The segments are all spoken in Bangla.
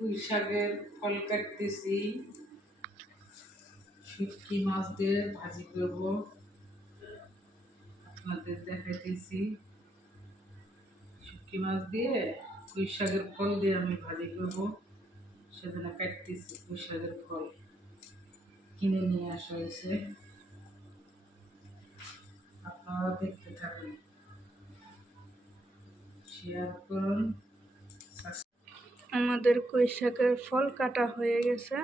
পুঁই শাকের ফল কাটতেছি। শুটকি মাছ দিয়ে ভাজি করব। আপনাদের দেখাইতেছি। শুটকি মাছ দিয়ে পুঁই শাকের ফল দিয়ে আমি ভাজি করব। সেজন্য কাটতেছি পুঁই শাকের ফল। কিনে নিয়ে আসা হয়েছে। আপনারা দেখতে থাকুন। শেয়ার করুন। আমাদের কই শাকের ফল কাটা হয়ে গেছে।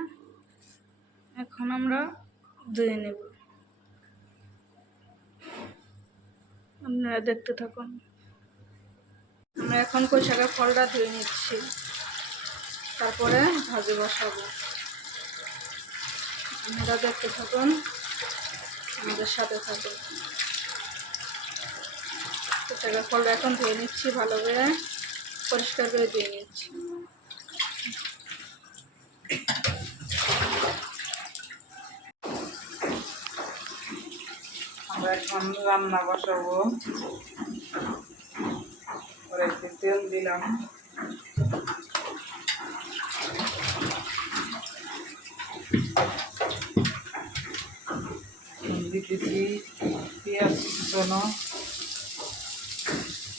এখন আমরা ধুয়ে নেব। আপনারা দেখতে থাকুন। আমরা এখন কই শাকের ফলটা ধুয়ে নিচ্ছি। তারপরে ভাজে বসাবো। আপনারা দেখতে থাকুন। আমাদের সাথে থাকুন। কই শাকের ফলটা এখন ধুয়ে নিচ্ছি ভালো করে পরিষ্কার করে ধুয়ে নিচ্ছি। এখন রান্না বসাবো। কড়াইতে তেল দিলাম। দিতেছি পেঁয়াজ কুচানো।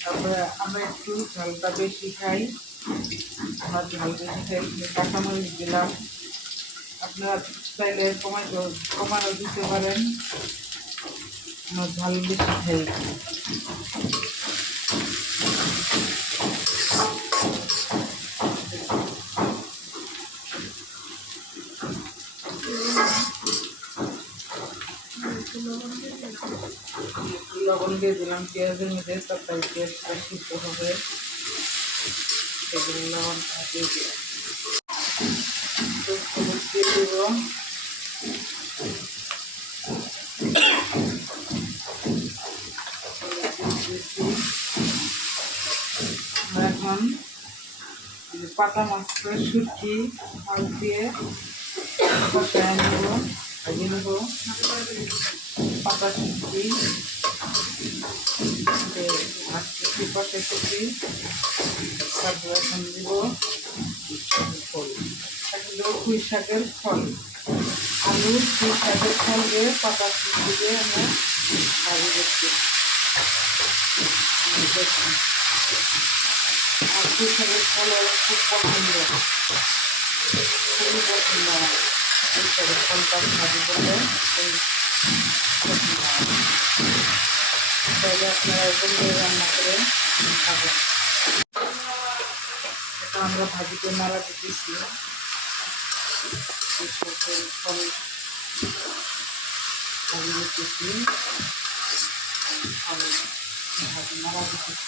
তারপরে আমরা একটু ঝালটা বেশি খাই। আমরা ঝাল বেশি খাই কাঁচামরিচ দিলাম। আপনারা চাইলে কমাই কমানো দিতে পারেন। আমার ঝাল বেশি একটু লবণ দিলাম, পেঁয়াজের মধ্যে তারপরে পেঁয়াজটা সিদ্ধ হবে। সেগুলো লবণটা দিয়ে দিলাম। দিয়ে দেবো আমরা এখন এই যে পাতা মাছটা শুটকি মাছ দিয়ে কষায় নেব ভাজিয়ে নেব। পাতা শুটকি এখন দিব, ফল। ফল। দিয়ে পাতা দিয়ে আমরা ভাজি করছি। আর পুঁই শাকের ফল খুব পছন্দ। খুবই পছন্দ আমার। পুঁই ফলটা ভাজি করলে পছন্দ তাহলে আপনারা এগুলো রান্না করে খাবেন। এটা আমরা ভাজিতে নাড়া দিতেছি। পুঁই শাকের ফল ভাজি ভাজি, নাড়া দিতেছি।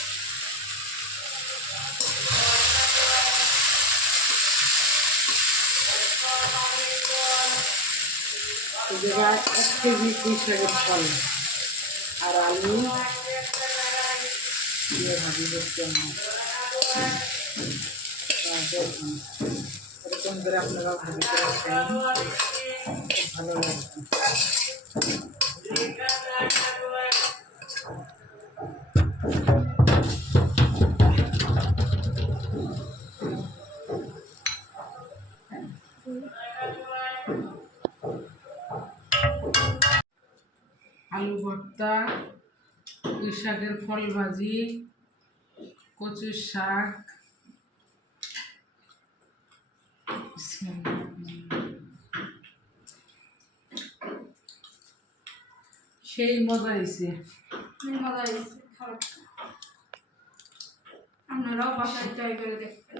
এবার এক কেজি শাকের ফল। আর আলু, দিয়ে ভাজি করতে এরকম করে আপনারা ভাজি করে ভালো লাগবে আলু ভর্তা পুঁই শাকের ফল ভাজি কচুর শাক সেই মজা হয়েছে আপনারাও বাসায় ট্রাই করে দেখতে